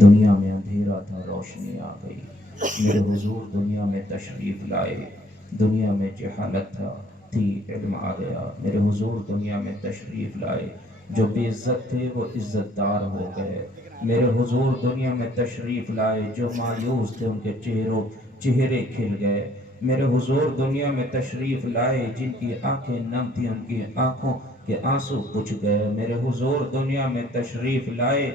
دنیا میں اندھیرا تھا، روشنی آ گئی۔ میرے حضور دنیا میں تشریف لائے۔ دنیا میں جہالت تھی، علم آ گیا۔ میرے حضور دنیا میں تشریف لائے۔ جو بے عزت تھے وہ عزت دار ہو گئے۔ میرے حضور دنیا میں تشریف لائے۔ جو مایوس تھے ان کے چہرے کھل گئے۔ میرے حضور دنیا میں تشریف لائے۔ جن کی آنکھیں نم تھیں ان کی آنکھوں کے آنسو پچھ گئے۔ میرے حضور دنیا میں تشریف لائے۔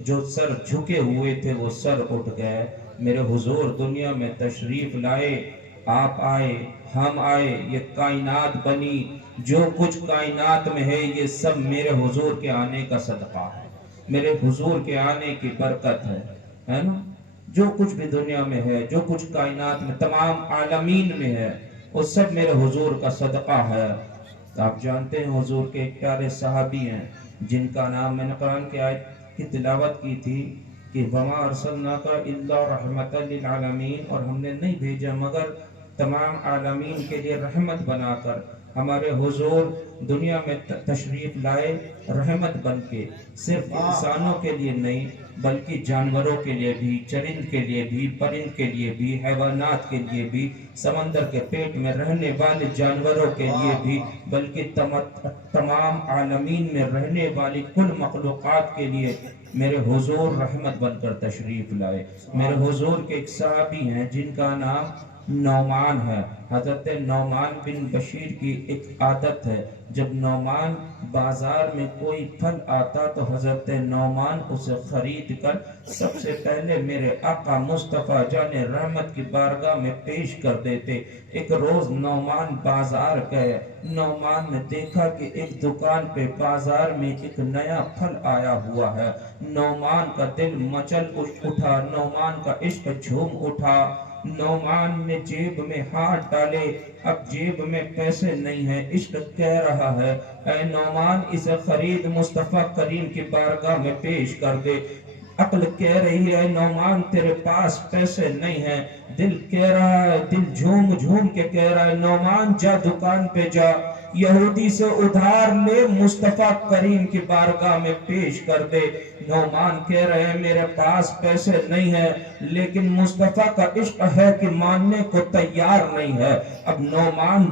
جو سر جھکے ہوئے تھے وہ سر اٹھ گئے۔ میرے حضور دنیا میں تشریف لائے۔ آپ آئے، ہم آئے، یہ کائنات بنی۔ جو کچھ کائنات میں ہے یہ سب میرے حضور کے آنے کا صدقہ ہے، میرے حضور کے آنے کی برکت ہے نا۔ جو کچھ بھی دنیا میں ہے، جو کچھ کائنات میں، تمام عالمین میں ہے، وہ سب میرے حضور کا صدقہ ہے۔ آپ جانتے ہیں حضور کے ایک پیارے صحابی ہیں جن کا نام، میں نے قرآن کی آیت کی تلاوت کی تھی کہ وَمَا أَرْسَلْنَاكَ إِلَّا رَحْمَةً لِلْعَالَمِينَ، اور ہم نے نہیں بھیجا مگر تمام عالمین کے لیے رحمت بنا کر۔ ہمارے حضور دنیا میں تشریف لائے رحمت بن کے، صرف انسانوں کے لیے نہیں بلکہ جانوروں کے لیے بھی، چرند کے لیے بھی، پرند کے لیے بھی، حیوانات کے لیے بھی، سمندر کے پیٹ میں رہنے والے جانوروں کے لیے بھی، بلکہ تمام عالمین میں رہنے والی کل مخلوقات کے لیے میرے حضور رحمت بن کر تشریف لائے۔ میرے حضور کے ایک صحابی ہیں جن کا نام نعمان ہے۔ حضرت نعمان بن بشیر کی ایک عادت ہے، جب نعمان بازار میں کوئی پھل آتا تو حضرت نعمان اسے خرید کر سب سے پہلے میرے آقا مصطفیٰ جان رحمت کی بارگاہ میں پیش کر دیتے۔ ایک روز نعمان بازار گئے۔ نعمان نے دیکھا کہ ایک دکان پہ بازار میں ایک نیا پھل آیا ہوا ہے۔ نعمان کا دل مچل اٹھا، نعمان کا عشق جھوم اٹھا۔ نعمان نے جیب میں ہاتھ ڈالے، اب جیب میں پیسے نہیں ہیں، عشق کہہ رہا ہے اے نعمان اسے خرید، مصطفیٰ کریم کی بارگاہ میں پیش کر دے۔ عقل کہہ رہی ہے نعمان تیرے پاس پیسے نہیں ہیں، دل کہہ رہا ہے، دل جھوم جھوم کے کہہ رہا ہے نعمان جا دکان پہ جا، یہودی سے ادھار لے، مصطفیٰ کریم کی بارگاہ میں پیش کر دے۔ نعمان کہہ رہے ہیں میرے پاس پیسے نہیں ہیں، لیکن مصطفیٰ کا عشق ہے کہ ماننے کو تیار نہیں ہے۔ اب نعمان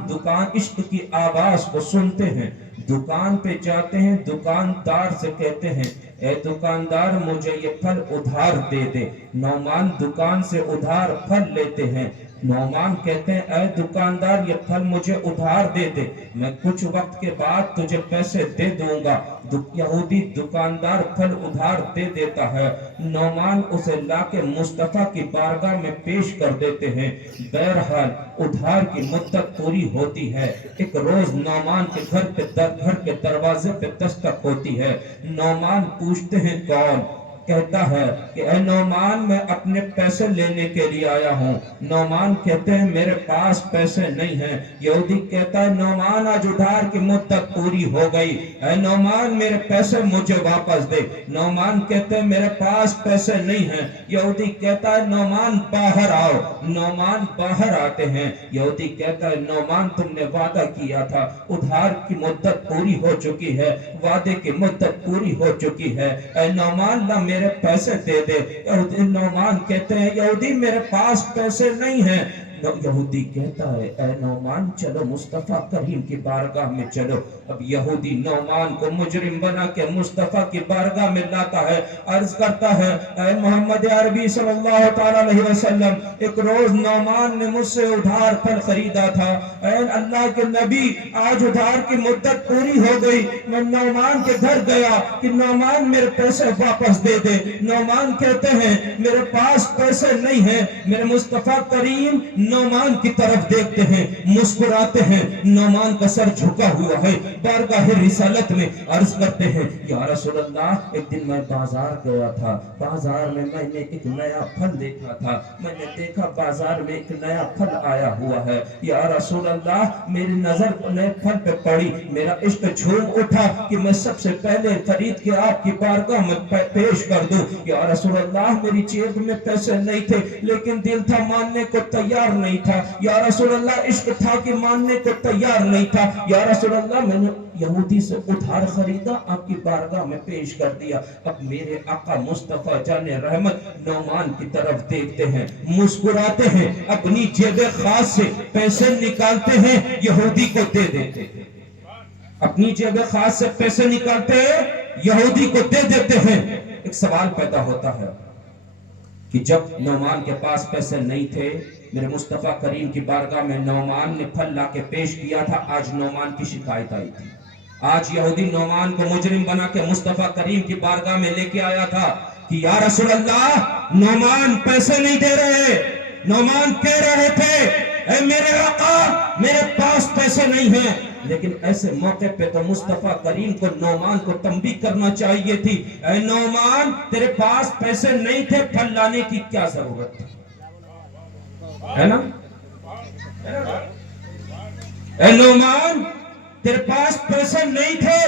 عشق کی آواز کو سنتے ہیں، دکان پہ جاتے ہیں، دکاندار سے کہتے ہیں اے دکاندار مجھے یہ پھل ادھار دے دے۔ نعمان دکان سے ادھار پھل لیتے ہیں۔ نعمان کہتے ہیں اے دکاندار یہ پھل مجھے ادھار دے دے، میں کچھ وقت کے بعد تجھے پیسے دے دوں گا۔ یہودی دکاندار پھل ادھار دے دیتا ہے، نعمان اسے لا کے مصطفیٰ کی بارگاہ میں پیش کر دیتے ہیں۔ بہرحال ادھار کی مدت پوری ہوتی ہے۔ ایک روز نعمان کے گھر کے دروازے پہ دستک ہوتی ہے۔ نعمان پوچھتے ہیں کون؟ کہتا ہے کہ اے نعمان میں اپنے پیسے لینے کے لیے آیا ہوں۔ نعمان کہتے ہیں میرے پاس پیسے نہیں ہیں۔ یہودی کہتا ہے نعمان آج ادھار کی مدت پوری ہو گئی، اے نعمان میرے پیسے مجھے واپس دے۔ نعمان کہتے ہیں میرے پاس پیسے نہیں ہیں۔ یہودی کہتا ہے نعمان باہر آؤ۔ نعمان باہر آتے ہیں۔ یہودی کہتا ہے نعمان تم نے وعدہ کیا تھا، ادھار کی مدت پوری ہو چکی ہے، وعدے کی مدت پوری ہو چکی ہے، اے نعمان نہ میرے پیسے دے دے۔ نعمان کہتے ہیں یہودی میرے پاس پیسے نہیں ہیں۔ یہودی کہتا ہے اے نعمان چلو مصطفیٰ کریم کی بارگاہ میں چلو۔ اب یہودی نعمان کو مجرم بنا کے مصطفیٰ کی بارگاہ میں لاتا ہے، عرض کرتا ہے اے محمد عربی صلی اللہ تعالیٰ علیہ وسلم ایک روز نعمان نے مجھ سے ادھار پھل خریدا تھا، اے اللہ کے نبی آج ادھار کی مدت پوری ہو گئی، میں نعمان کے گھر گیا کہ نعمان میرے پیسے واپس دے دے۔ نعمان کہتے ہیں میرے پاس پیسے نہیں ہیں۔ میرے مصطفیٰ کریم نعمان کی طرف دیکھتے ہیں، مسکراتے ہیں، نعمان کا سر جھکا ہوا ہے، بارگاہ رسالت میں عرض کرتے ہیں یا رسول اللہ ایک دن میں بازار گیا تھا، بازار میں میں نے ایک نیا پھل دیکھا تھا، میں نے دیکھا بازار میں ایک نیا پھل آیا ہوا ہے، یا رسول اللہ میری نظر نئے پھل پہ پڑی، میرا عشق جھوم اٹھا کہ میں سب سے پہلے خرید کے آپ کی بارگاہ میں پیش کر دوں۔ یا رسول اللہ میری جیب میں پیسے نہیں تھے لیکن دل تھا ماننے کو تیار نہیں تھا. یا رسول اللہ عشق تھا کہ ماننے کو تیار نہیں تھا. یا رسول اللہ میں نے یہودی سے ادھار خریدا, آپ کی بارگاہ میں پیش کر دیا. اب میرے آقا مصطفیٰ جان رحمت نعمان کی طرف دیکھتے ہیں, مسکراتے ہیں, اپنی جیب خاص سے پیسے نکالتے ہیں, یہودی کو دے دیتے ہیں. اپنی جیب خاص سے پیسے نکالتے ہیں, یہودی کو دے دیتے ہیں. ایک سوال پیدا ہوتا ہے کہ جب نعمان کے پاس پیسے نہیں تھے, میرے مصطفیٰ کریم کی بارگاہ میں نعمان نے پھل لا کے پیش کیا تھا, آج نعمان کی شکایت آئی تھی. آج یہودی نعمان کو مجرم بنا کے مصطفیٰ کریم کی بارگاہ میں لے کے آیا تھا کہ یا رسول اللہ نعمان پیسے نہیں دے رہے. نعمان کہہ رہے تھے اے میرے آقا میرے پاس پیسے نہیں ہیں, لیکن ایسے موقع پہ تو مصطفیٰ کریم کو نعمان کو تنبیہ کرنا چاہیے تھی, اے نعمان تیرے پاس پیسے نہیں تھے, پھل لانے کی کیا ضرورت تھی, ہے نا؟ اے نعمان تیرے پاس پیسے نہیں تھے,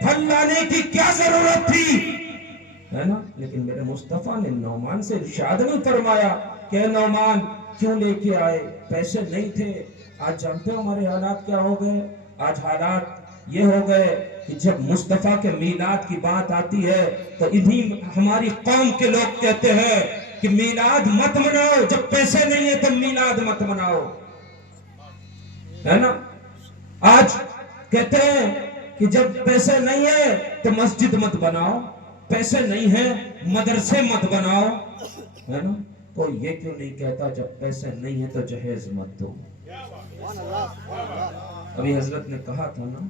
پھل لانے کی کیا ضرورت تھی, ہے نا؟ لیکن میرے مصطفیٰ نے نعمان سے ارشاد نہیں فرمایا کہ نعمان کیوں لے کے آئے, پیسے نہیں تھے. آج جانتے ہو ہمارے حالات کیا ہو گئے؟ آج حالات یہ ہو گئے کہ جب مصطفیٰ کے میلاد کی بات آتی ہے تو انہی ہماری قوم کے لوگ کہتے ہیں کہ میلاد مت مناؤ, جب پیسے نہیں ہے تو میلاد مت مناؤ, ہے نا؟ آج کہتے ہیں کہ جب پیسے نہیں ہے تو مسجد مت بناؤ, پیسے نہیں ہے مدرسے مت بناؤ, ہے نا؟ کوئی یہ کیوں نہیں کہتا جب پیسے نہیں ہے تو جہیز مت دو. ابھی حضرت نے کہا تھا نا,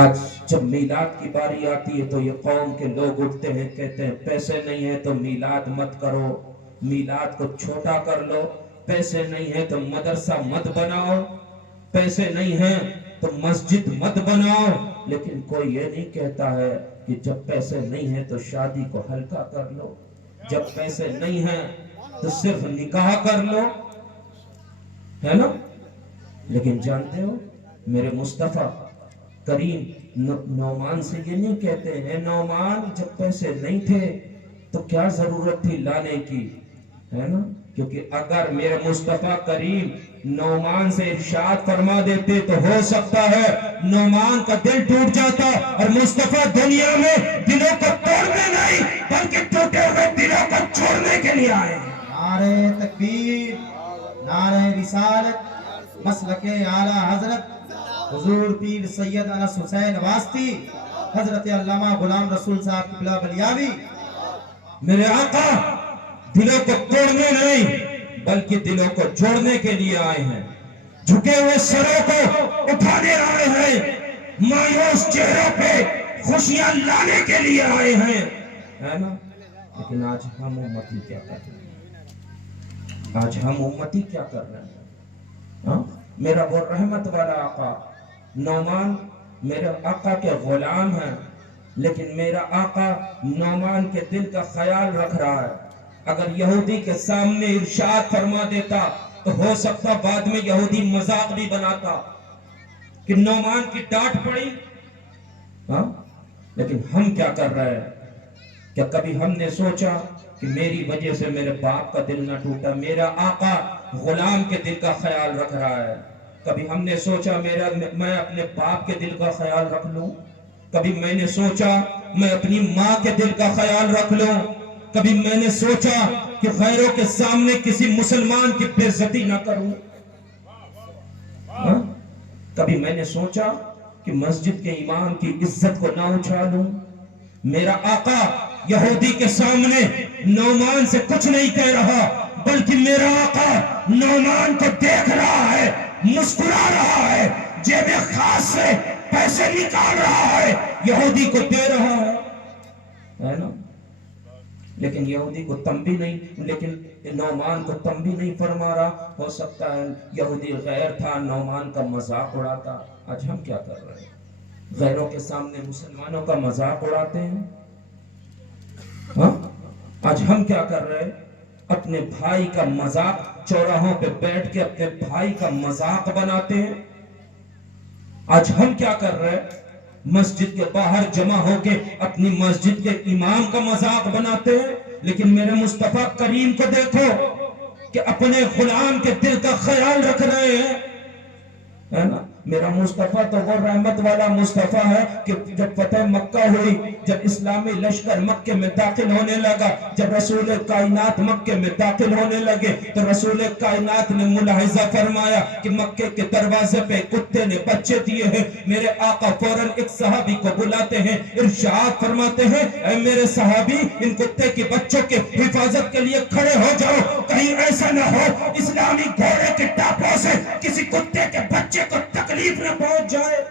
آج جب میلاد کی باری آتی ہے تو یہ قوم کے لوگ اٹھتے ہیں, کہتے ہیں پیسے نہیں ہے تو میلاد مت کرو, میلاد کو چھوٹا کر لو, پیسے نہیں ہے تو مدرسہ مت بناؤ, پیسے نہیں ہے تو مسجد مت بناؤ. لیکن کوئی یہ نہیں کہتا ہے کہ جب پیسے نہیں ہے تو شادی کو ہلکا کر لو, جب پیسے نہیں ہیں تو صرف نکاح کر لو, ہے نا؟ لیکن جانتے ہو میرے مصطفیٰ کریم نعمان سے یہ نہیں کہتے ہیں نعمان جب پیسے نہیں تھے تو کیا ضرورت تھی لانے کی, ہے نا؟ کیونکہ اگر میرے مصطفیٰ کریم نعمان سے ارشاد فرما دیتے تو ہو سکتا ہے نعمان کا دل ٹوٹ جاتا, اور مصطفیٰ دنیا میں دلوں کو توڑنے نہیں بلکہ ٹوٹے ہوئے دلوں کو چھوڑنے کے لیے آئے. نعرہ تکبیر, نعرہ رسالت, مسلک اعلیٰ حضرت حضور پیر سید انس حسین واسطی, حضرت علامہ غلام رسول صاحب قبلہ بلیاوی. میرے آقا دلوں کو توڑنے نہیں بلکہ دلوں کو جوڑنے کے لیے آئے ہیں, جھکے ہوئے سروں کو اٹھانے آئے ہیں, مایوس چہروں پہ خوشیاں لانے کے لیے آئے ہیں, ہے نا؟ لیکن آج ہم امتی کیا کر رہے ہیں, آج ہم امتی کیا کر رہے ہیں؟ ہاں میرا وہ رحمت والا آقا نعمان میرے آقا کے غلام ہیں, لیکن میرا آقا نعمان کے دل کا خیال رکھ رہا ہے. اگر یہودی کے سامنے ارشاد فرما دیتا تو ہو سکتا بعد میں یہودی مذاق بھی بناتا کہ نعمان کی ڈانٹ پڑی, ہاں؟ لیکن ہم کیا کر رہے ہیں؟ کیا کبھی ہم نے سوچا کہ میری وجہ سے میرے باپ کا دل نہ ٹوٹا, میرا آقا غلام کے دل کا خیال رکھ رہا ہے. کبھی ہم نے سوچا میں اپنے باپ کے دل کا خیال رکھ لوں, کبھی میں نے سوچا میں اپنی ماں کے دل کا خیال رکھ لوں, کبھی میں نے سوچا کہ غیروں کے سامنے کسی مسلمان کی بے عزتی نہ کروں, کبھی میں نے سوچا کہ مسجد کے امام کی عزت کو نہ اچھالوں. میرا آقا یہودی کے سامنے نعمان سے کچھ نہیں کہہ رہا, بلکہ میرا آقا نعمان کو دیکھ رہا ہے, مسکرا رہا ہے, جیب خاص سے پیسے نکال رہا ہے, یہودی کو دے رہا ہے نا؟ لیکن یہودی کو تنبیہ نہیں, لیکن نعمان کو تنبیہ نہیں فرما رہا. ہو سکتا ہے یہودی غیر تھا, نعمان کا مذاق اڑاتا. آج ہم کیا کر رہے ہیں؟ غیروں کے سامنے مسلمانوں کا مذاق اڑاتے ہیں. ہاں آج ہم کیا کر رہے ہیں؟ اپنے بھائی کا مذاق, چوراہوں پہ بیٹھ کے اپنے بھائی کا مذاق بناتے ہیں. آج ہم کیا کر رہے ہیں؟ مسجد کے باہر جمع ہو کے اپنی مسجد کے امام کا مذاق بناتے ہیں. لیکن میرے مصطفیٰ کریم کو دیکھو, کہ اپنے غلام کے دل کا خیال رکھ رہے ہیں، ہے نا؟ میرا مصطفیٰ تو وہ رحمت والا مصطفیٰ ہے کہ جب فتح مکہ ہوئی، جب اسلامی لشکر مکے میں داخل ہونے لگا، جب رسول کائنات مکے میں داخل ہونے لگے تو رسول کائنات نے ملاحظہ فرمایا کہ مکے کے دروازے پہ کتے نے بچے دیے ہیں۔ میرے آقا فوراً ایک صحابی کو بلاتے ہیں، ارشاد فرماتے ہیں اے میرے صحابی، ان کتے کے بچوں کے حفاظت کے لیے کھڑے ہو جاؤ، کہیں ایسا نہ ہو اسلامی گھوڑے کے ٹاپوں سے کسی کتے کے بچے کو تکلیف نہ پہنچ جائے۔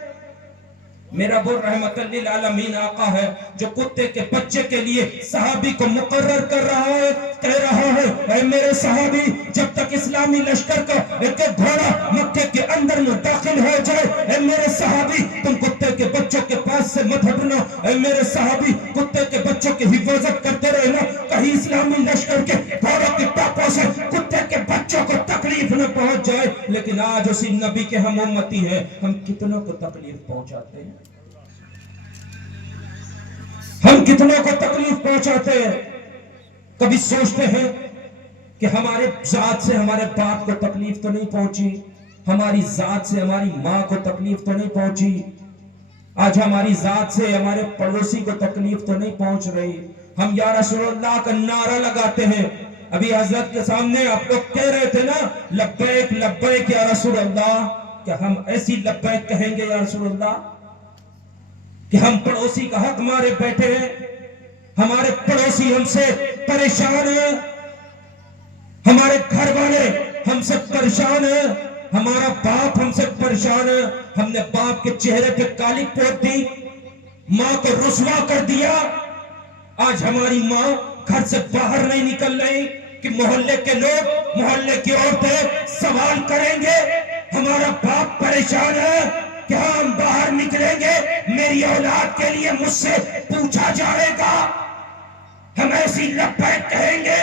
میرا وہ رحمت للعالمین آقا ہے جو کتے کے بچے کے لیے صحابی کو مقرر کر رہا ہے، کہہ رہا ہے اے میرے صحابی، جب تک اسلامی لشکر کا ایک گھوڑا مکے کے اندر میں داخل ہو جائے، اے میرے صحابی تم کتے کے بچوں کے پاس سے مت ہٹنا، اے میرے صحابی کتے کے بچوں کی حفاظت کرتے رہنا، کہیں اسلامی لشکر کے گھوڑوں کی ٹاپوں سے کتے کے بچوں کو تکلیف نہ پہنچ جائے۔ لیکن آج اسی نبی کے ہم امتی ہیں، ہم کتنوں کو تکلیف پہنچاتے ہیں، ہم کتنوں کو تکلیف پہنچاتے ہیں۔ کبھی سوچتے ہیں کہ ہمارے ذات سے ہمارے باپ کو تکلیف تو نہیں پہنچی، ہماری ذات سے ہماری ماں کو تکلیف تو نہیں پہنچی، آج ہماری ذات سے ہمارے پڑوسی کو تکلیف تو نہیں پہنچ رہی۔ ہم یا رسول اللہ کا نعرہ لگاتے ہیں، ابھی حضرت کے سامنے آپ لوگ کہہ رہے تھے نا لبیک لبیک یا رسول اللہ، کیا ہم ایسی لبیک کہیں گے یا رسول اللہ کہ ہم پڑوسی کا حق مارے بیٹھے ہیں، ہمارے پڑوسی ہم سے پریشان ہیں، ہمارے گھر والے ہم سے پریشان ہیں، ہمارا باپ ہم سے پریشان ہے، ہم نے باپ کے چہرے پہ کالی پوت دی، ماں کو رسوا کر دیا، آج ہماری ماں گھر سے باہر نہیں نکل رہی کہ محلے کے لوگ، محلے کی عورتیں سوال کریں گے، ہمارا باپ پریشان ہے کہ ہم باہر نکلیں گے میری اولاد کے لیے مجھ سے پوچھا جائے گا، ہم ایسی لبیک کہیں گے۔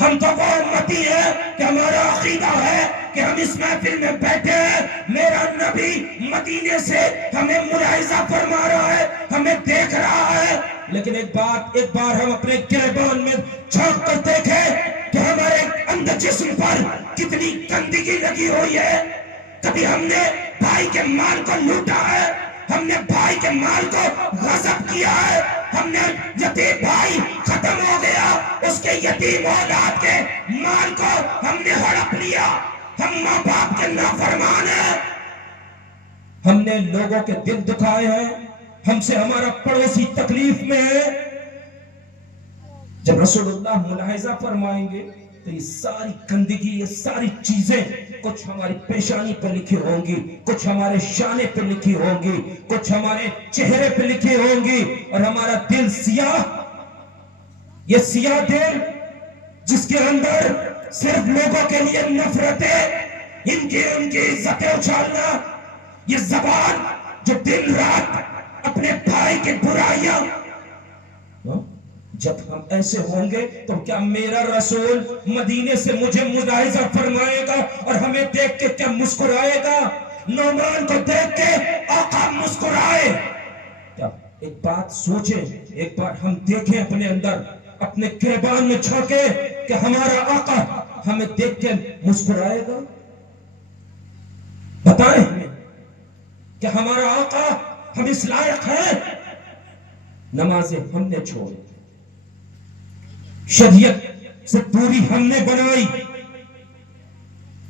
ہم تو وہ امتی ہیں کہ ہمارا عقیدہ ہے کہ ہم اس محفل میں بیٹھے ہیں، میرا نبی مدینے سے ہمیں ملاحظہ فرما رہا ہے، ہمیں دیکھ رہا ہے، لیکن ایک بار ہم اپنے گریبان میں جھانک کر دیکھیں کہ ہمارے اندر جسم پر کتنی گندگی لگی ہوئی ہے۔ کبھی ہم نے بھائی کے مال کو لوٹا ہے، ہم نے بھائی کے مال کو غصب کیا ہے، ہم نے یتیم بھائی ختم ہو گیا اس کے یتیم اولاد کے مال کو ہم نے ہڑپ لیا، ہم ماں باپ کے نافرمان ہیں، ہم نے لوگوں کے دل دکھائے ہیں، ہم سے ہمارا پڑوسی تکلیف میں ہے۔ جب رسول اللہ ملاحظہ فرمائیں گے تو یہ ساری گندگی، یہ ساری چیزیں کچھ ہماری پیشانی پہ لکھی ہوں گی، کچھ ہمارے شانے پہ لکھی ہوں گی، کچھ ہمارے چہرے پہ لکھی ہوں گی، اور ہمارا دل سیاہ، یہ سیاہ دل جس کے اندر صرف لوگوں کے لیے نفرتیں، ان کی عزتیں اچھالنا، یہ زبان جو دن رات اپنے بھائی کی برائیاں، جب ہم ایسے ہوں گے تو کیا میرا رسول مدینے سے مجھے ملاحظہ فرمائے گا اور ہمیں دیکھ کے کیا مسکرائے گا؟ نعمان کو دیکھ کے آقا مسکرائے، کیا ایک بات سوچیں، ایک بار ہم دیکھیں اپنے اندر، اپنے گریبان میں جھانکے کہ ہمارا آقا ہمیں دیکھ کے مسکرائے گا؟ بتائیں ہمیں کہ ہمارا آقا ہم اس لائق ہیں؟ نمازیں ہم نے چھوڑی، شریعت سے دوری ہم نے بنائی،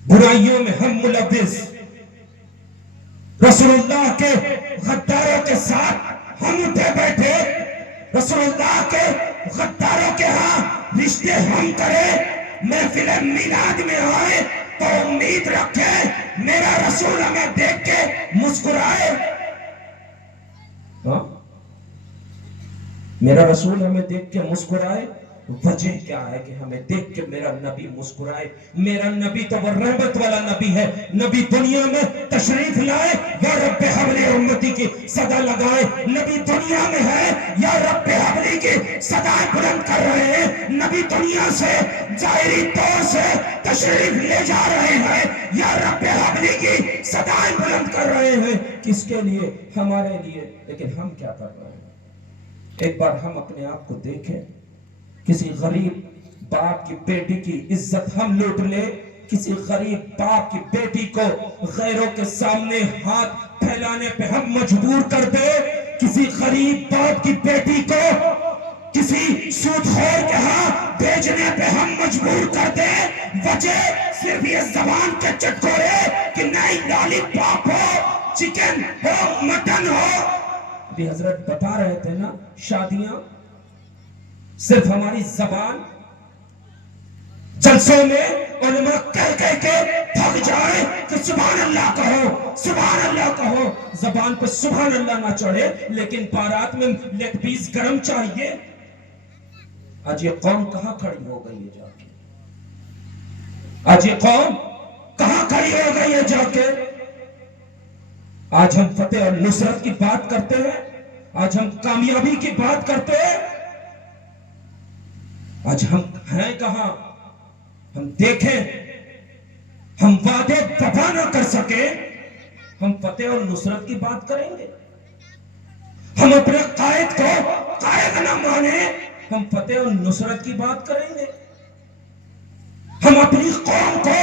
برائیوں میں ہم ملوث، رسول اللہ کے غداروں کے ساتھ ہم اٹھے بیٹھے، رسول اللہ کے غداروں کے ہاں رشتے ہم کریں، محفل میلاد میں آئے تو امید رکھیں میرا رسول ہمیں دیکھ کے مسکرائے، میرا رسول ہمیں دیکھ کے مسکرائے۔ وجہ کیا ہے کہ ہمیں دیکھ کے میرا نبی مسکرائے؟ میرا نبی تو وہ رحمت والا نبی ہے، نبی دنیا میں تشریف لائے یا رب حبلی امتی کی صدا لگائے، نبی دنیا میں ہے یا رب حبلی کی صدائیں بلند کر رہے ہیں، نبی دنیا سے ظاہری طور سے تشریف لے جا رہے ہیں یا رب حبلی کی صدائیں بلند کر رہے ہیں، کس کے لیے؟ ہمارے لیے، لیکن ہم کیا کر رہے ہیں؟ ایک بار ہم اپنے آپ کو دیکھیں، کسی غریب باپ کی بیٹی کی عزت ہم لوٹ لے، کسی غریب باپ کی بیٹی کو غیروں کے سامنے ہاتھ پھیلانے پہ ہم مجبور کر دے، کسی غریب باپ کی بیٹی کو کسی سود خور کے ہاں بیچنے پہ ہم مجبور کر دے، وجہ صرف یہ زبان کے چٹکورے کہ نہیں لالی پاپ ہو، چکن ہو، مٹن ہو۔ ابھی حضرت بتا رہے تھے نا، شادیاں صرف ہماری زبان، جلسوں میں علماء کہہ کہہ کے تھک جائے کہ سبحان اللہ کہو، سبحان اللہ کہو، زبان پہ سبحان اللہ نہ چڑھے، لیکن بارات میں لیگ پیس گرم چاہیے۔ آج یہ قوم کہاں کھڑی ہو گئی ہے جا کے؟ آج یہ قوم کہاں کھڑی ہو گئی ہے جا کے؟ آج ہم فتح اور نصرت کی بات کرتے ہیں، آج ہم کامیابی کی بات کرتے ہیں، آج ہم ہیں کہاں؟ ہم دیکھیں، ہم وعدے وفا نہ کر سکے، ہم فتح اور نصرت کی بات کریں گے؟ ہم اپنے قائد کو قائد نہ مانے، ہم فتح اور نصرت کی بات کریں گے؟ ہم اپنی قوم کو،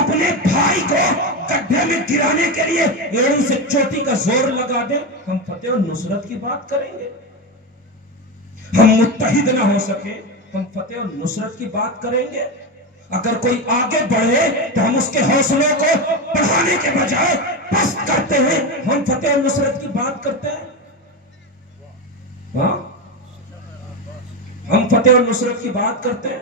اپنے بھائی کو گڈھے میں گرانے کے لیے ایڑی سے چوٹی کا زور لگا دیں، ہم فتح اور نصرت کی بات کریں گے؟ ہم متحد نہ ہو سکے، ہم فتح اور نصرت کی بات کریں گے؟ اگر کوئی آگے بڑھے تو ہم اس کے حوصلوں کو بڑھانے کے بجائے پست کرتے ہیں، ہم فتح اور نصرت کی بات کرتے ہیں؟ ہاں، ہم فتح اور نصرت کی بات کرتے ہیں؟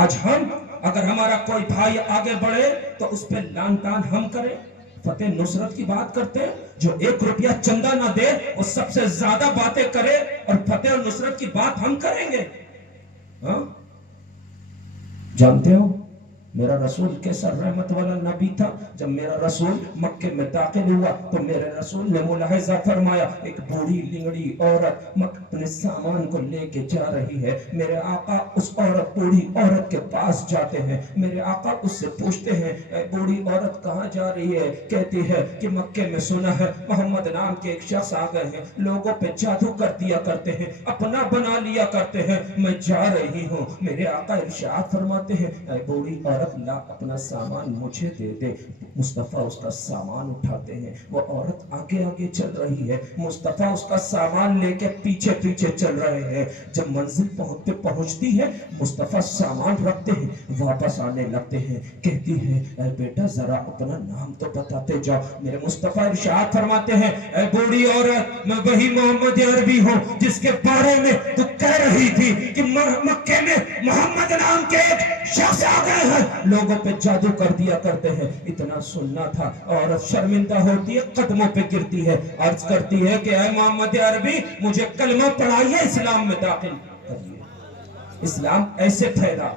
آج ہم، اگر ہمارا کوئی بھائی آگے بڑھے تو اس پہ لان تان ہم کریں، فتح نصرت کی بات کرتے ہیں؟ جو 1 روپیہ چندہ نہ دے وہ سب سے زیادہ باتیں کرے، اور فتح اور نصرت کی بات ہم کریں گے؟ ہاں، جانتے ہو میرا رسول کیسا رحمت والا نبی تھا؟ جب میرا رسول مکے میں داخل ہوا تو میرے رسول نے ملاحظہ فرمایا، ایک بوڑھی لنگڑی عورت اپنے سامان کو لے کے جا رہی ہے۔ میرے آقا اس بوڑھی عورت کے پاس جاتے ہیں، میرے آقا اس سے پوچھتے ہیں، اے بوڑھی عورت کہاں جا رہی ہے؟ کہتی ہے کہ مکے میں سنا ہے محمد نام کے ایک شخص آ گئے ہیں، لوگوں پہ جادو کر دیا کرتے ہیں، اپنا بنا لیا کرتے ہیں، میں جا رہی ہوں۔ میرے آقا ارشاد فرماتے ہیں، اے بوڑھی عورت لا اپنا سامان مجھے دے دے۔ مصطفیٰ اس کا سامان اٹھاتے ہیں، وہ عورت آگے آگے چل رہی ہے، مصطفیٰ اس کا سامان لے کے پیچھے پیچھے چل رہے ہیں۔ جب منزل پہنچتی ہے، مصطفیٰ سامان رکھتے ہیں، واپس آنے لگتے ہیں، کہتی ہے، اے بیٹا ذرا اپنا نام تو بتاتے جاؤ۔ میرے مصطفیٰ ارشاد فرماتے ہیں، اے بوڑھی عورت، میں وہی محمد عربی ہوں جس کے بارے میں تو کہہ رہی تھی کہ مکے میں محمد نام کے ایک شخص آ گئے ہیں، لوگوں پہ جادو کر دیا کرتے ہیں۔ اتنا سننا تھا، عورت شرمندہ ہوتی ہے، قدموں پہ گرتی ہے، عرض کرتی ہے کہ اے محمد عربی، مجھے کلمہ پڑھائیے، اسلام میں داخل کریے۔ اسلام ایسے پھیلا۔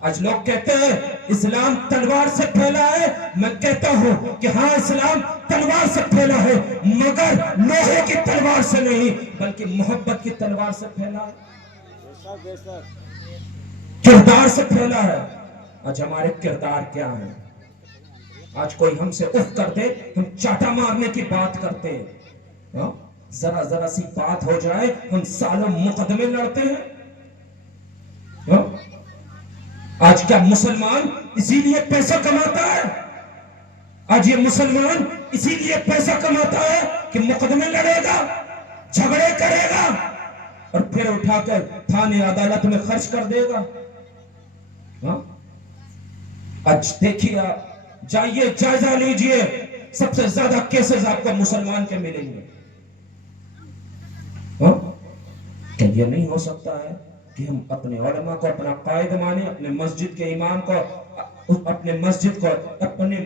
آج لوگ کہتے ہیں اسلام تلوار سے پھیلا ہے، میں کہتا ہوں کہ ہاں اسلام تلوار سے پھیلا ہے، مگر لوہے کی تلوار سے نہیں بلکہ محبت کی تلوار سے پھیلا ہے، کردار سے پھیلا ہے۔ آج ہمارے کردار کیا ہیں؟ آج کوئی ہم سے اف کر دے، ہم چاٹا مارنے کی بات کرتے ہیں، ذرا ذرا سی بات ہو جائے ہم سالوں مقدمے لڑتے ہیں۔ آج کیا مسلمان اسی لیے پیسہ کماتا ہے؟ آج یہ مسلمان اسی لیے پیسہ کماتا ہے کہ مقدمے لڑے گا، جھگڑے کرے گا اور پھر اٹھا کر تھانے عدالت میں خرچ کر دے گا؟ آج دیکھیے، آپ جائیے جائزہ لیجئے، سب سے زیادہ کیسز آپ کو مسلمان کے ملیں گے۔ کہ یہ نہیں ہو سکتا ہے کہ ہم اپنے علماء کو اپنا قائد مانیں، اپنے مسجد کے امام کو اپنے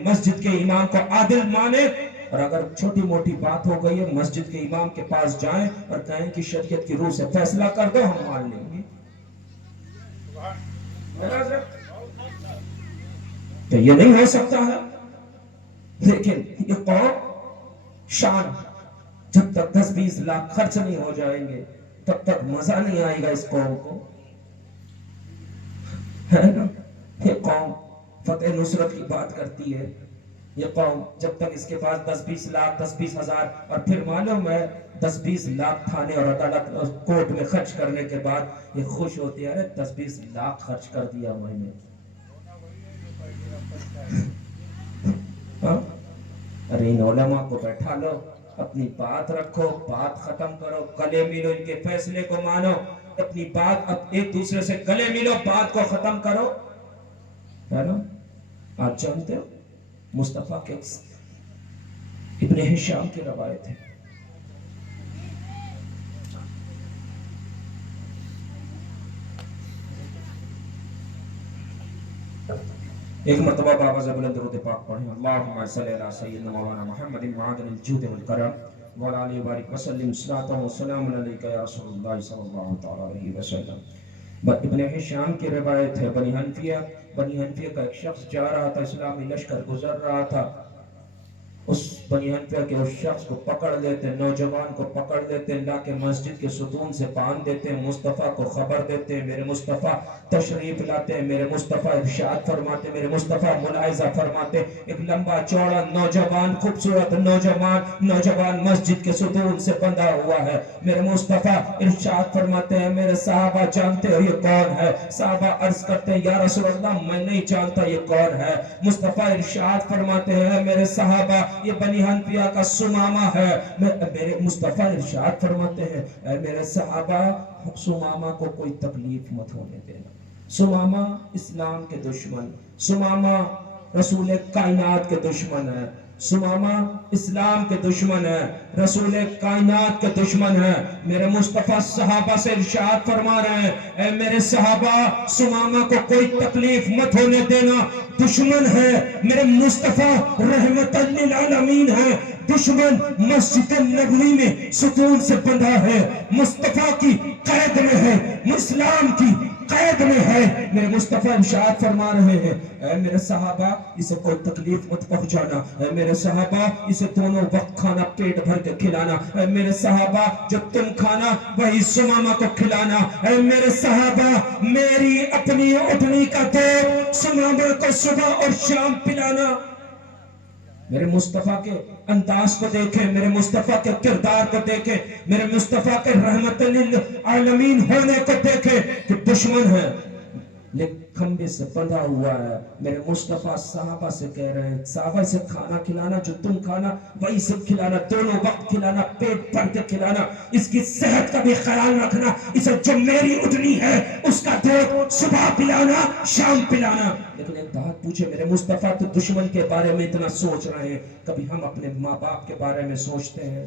مسجد کے امام کو عادل مانیں، اور اگر چھوٹی موٹی بات ہو گئی ہے مسجد کے امام کے پاس جائیں اور کہیں کہ شریعت کی روح سے فیصلہ کر دو، ہم مان لیں گے۔ تو یہ نہیں ہو سکتا ہے۔ لیکن یہ قوم شان، جب تک 10-20 لاکھ خرچ نہیں ہو جائیں گے تب تک مزہ نہیں آئے گا اس قوم کو، ہے نا؟ یہ قوم فتح نصرت کی بات کرتی ہے، یہ قوم جب تک اس کے پاس 10-20 لاکھ 10-20 ہزار اور پھر معلوم ہے 10-20 لاکھ تھانے اور عدالت اور کورٹ میں خرچ کرنے کے بعد یہ خوش ہوتی ہے، ارے 10-20 لاکھ خرچ کر دیا میں نے. ارے ان علماء کو بیٹھا لو، اپنی بات رکھو، بات ختم کرو، گلے ملو، ان کے فیصلے کو مانو، اپنی بات ایک دوسرے سے گلے ملو، بات کو ختم کرو، ہے نا. آپ جانتے ہو مصطفیٰ کے ابن ہشام کی روایت ہے، ایک مرتبہ بابا زبلند درود پاک پڑھیں، اللہم صلی اللہ سیدنا مولانا محمد معادن الجود والکرم وعلی آلہ وبارک وسلم صلاۃ و سلام علیک یا رسول اللہ صلی اللہ علیہ وسلم. ابن ہشام کی روایت ہے، بنی حنفیہ کا ایک شخص جا رہا تھا، اسلامی لشکر گزر رہا تھا، اس بنی حنفیہ کے اس شخص کو پکڑ لیتے، نوجوان کو پکڑ لیتے، لا کے مسجد کے ستون سے باندھ دیتے، مصطفیٰ کو خبر دیتے، میرے مصطفیٰ تشریف لاتے، میرے مصطفیٰ ارشاد فرماتے، میرے مصطفیٰ ملاحظہ فرماتے. ایک لمبا چوڑا نوجوان، خوبصورت نوجوان مسجد کے ستون سے بندھا ہوا ہے. میرے مصطفیٰ ارشاد فرماتے ہیں، میرے صحابہ جانتے ہو یہ کون ہے؟ صحابہ عرض کرتے ہیں، یا رسول اللہ میں نہیں جانتا یہ کون ہے. مصطفیٰ ارشاد فرماتے ہیں، میرے صحابہ یہ بنی حنفیہ کا سمامہ ہے. میرے مصطفیٰ ارشاد فرماتے ہیں، اے میرے صحابہ سمامہ کو کوئی تکلیف مت ہونے دینا. سمامہ اسلام کے دشمن، سمامہ رسول کائنات کے دشمن ہے، سمامہ اسلام کے دشمن ہے، رسول کائنات کے دشمن ہے. میرے مصطفیٰ صحابہ سے ارشاد فرما رہے ہیں، اے میرے صحابہ سمامہ کو کوئی تکلیف مت ہونے دینا، دشمن ہے. میرے مصطفیٰ رحمت للعالمین ہے، دشمن مسجد نبوی میں ستون سے بندھا ہے، مصطفیٰ کی قید میں ہے، اسلام کی قید میں ہے. میرے مصطفیٰ ارشاد فرما رہے ہیں، اے میرے صحابہ اسے کوئی تکلیف مت پہنچانا، اے میرے صحابہ اسے دونوں وقت کھانا پیٹ بھر کے کھلانا، اے میرے صحابہ جو تم کھانا وہی سمامہ کو کھلانا، اے میرے صحابہ میری اپنی اٹھنی کا دودھ سمامہ کو صبح اور شام پلانا. میرے مصطفیٰ کے انداز کو دیکھیں، میرے مصطفیٰ کے کردار کو دیکھیں، میرے مصطفیٰ کے رحمت للعالمین ہونے کو دیکھیں کہ دشمن ہے لیکن کھمبے سے بندھا ہوا ہے. میرے مصطفیٰ صحابہ سے کہہ رہے ہیں، صحابہ سے کھانا کھلانا جو تم کھانا وہی سے کھلانا، دونوں وقت کھلانا، پیٹ بھر کے کھلانا، اس کی صحت کا بھی خیال رکھنا، اسے جو میری اٹھنی ہے اس کا دودھ صبح پلانا شام پلانا. لیکن ایک بات پوچھے، میرے مصطفیٰ تو دشمن کے بارے میں اتنا سوچ رہے ہیں، کبھی ہم اپنے ماں باپ کے بارے میں سوچتے ہیں؟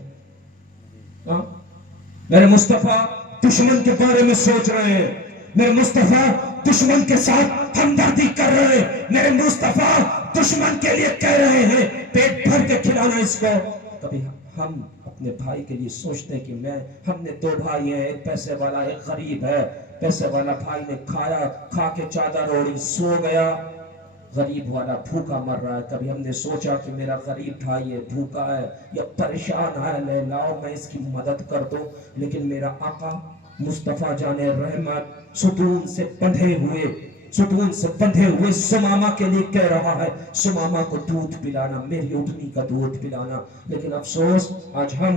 میرے مصطفیٰ دشمن کے بارے میں سوچ رہے ہیں، میرے مصطفیٰ دشمن کے ساتھ ہمدردی کر رہے ہیں، میرے مصطفیٰ دشمن کے لیے کہہ رہے ہیں پیٹ بھر کے کھلانا اس کو. کبھی ہم اپنے بھائی کے لیے سوچتے ہیں کہ ہم نے دو بھائی ہیں، ایک پیسے والا ایک غریب ہے. پیسے والا بھائی نے کھا کے چادر اوڑھی سو گیا، غریب والا بھوکا مر رہا ہے. کبھی ہم نے سوچا کہ میرا غریب بھائی ہے، بھوکا ہے یا پریشان ہے، لے لاؤ میں اس کی مدد کر دوں. لیکن میرا آقا مصطفیٰ جان رحمت ستون سے بندھے ہوئے سمامہ کے لیے کہہ رہا ہے سمامہ کو دودھ پلانا، میری اٹھنی کا دودھ پلانا. لیکن افسوس آج ہم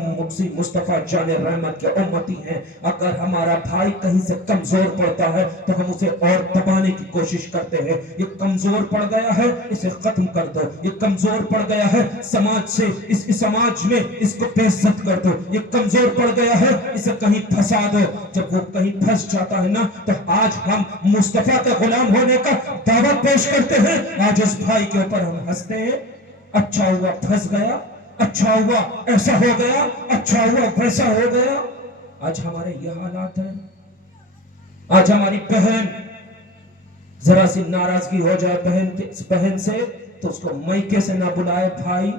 مصطفیٰ جان رحمت کے امتی ہیں، اگر ہمارا بھائی کہیں سے کمزور پڑتا ہے تو ہم اسے اور دبانے کی کوشش کرتے ہیں. یہ کمزور پڑ گیا ہے اسے ختم کر دو، یہ کمزور پڑ گیا ہے سماج سے، اس سماج میں اس کو بے عزت کر دو، یہ کمزور پڑ گیا ہے اسے کہیں پھنسا دو. جب وہ کہیں پھنس جاتا ہے نا تو آج ہم مصطفیٰ کا غلام ہونے کا دعویٰ پیش کرتے ہیں، آج اس بھائی کے اوپر ہم ہنستے ہیں. اچھا ہوا پھنس گیا، اچھا ہوا ایسا ہو گیا، اچھا ہوا ویسا ہو گیا. آج ہمارے یہ حالات ہیں. آج ہماری بہن ذرا سی ناراضگی ہو جائے بہن سے تو اس کو میکے سے نہ بلائے بھائی.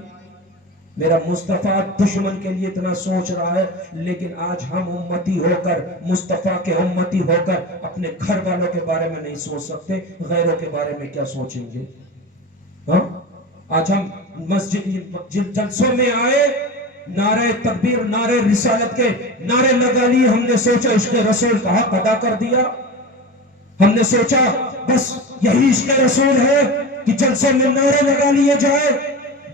میرا مصطفیٰ دشمن کے لیے اتنا سوچ رہا ہے، لیکن آج ہم امتی ہو کر، مصطفیٰ کے امتی ہو کر اپنے گھر والوں کے بارے میں نہیں سوچ سکتے، غیروں کے بارے میں کیا سوچیں گے؟ آج ہم مسجد جلسوں میں آئے، نعرہ تکبیر، نعرہ رسالت کے نعرے لگا لیے، ہم نے سوچا عشق رسول کا حق ادا کر دیا. ہم نے سوچا بس یہی عشق رسول ہے کہ جلسوں میں نعرے لگا لیے جائے.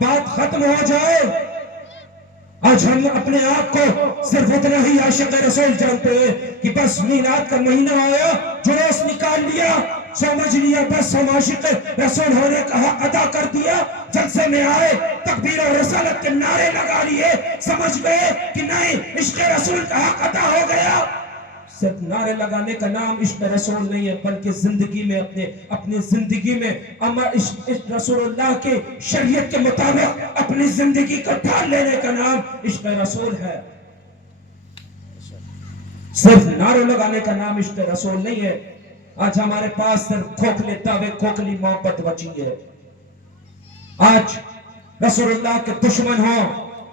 بات ختم ہو جائے. آج ہم اپنے آپ کو صرف اتنا ہی عاشق رسول جانتے ہیں کہ بس میلاد کا مہینہ آیا, جلوس نکال لیا, سمجھ لیا بس ہم عاشق رسول ہونے کا حق ادا کر دیا. جلسے میں آئے, تکبیر اور رسالت کے نعرے لگا لیے, سمجھ گئے کہ نہیں عشق رسول کا حق ادا ہو گیا. صرف نعرے لگانے کا نام عشق رسول نہیں ہے, بلکہ زندگی میں اپنی زندگی میں عشق رسول اللہ کے شریعت کے مطابق اپنی زندگی کو ڈھال لینے کا نام عشق رسول ہے. صرف نعرے لگانے کا نام عشق رسول نہیں ہے. آج ہمارے پاس صرف کھوکھلے دعوے, کھوکھلی محبت بچی ہے. آج رسول اللہ کے دشمن ہوں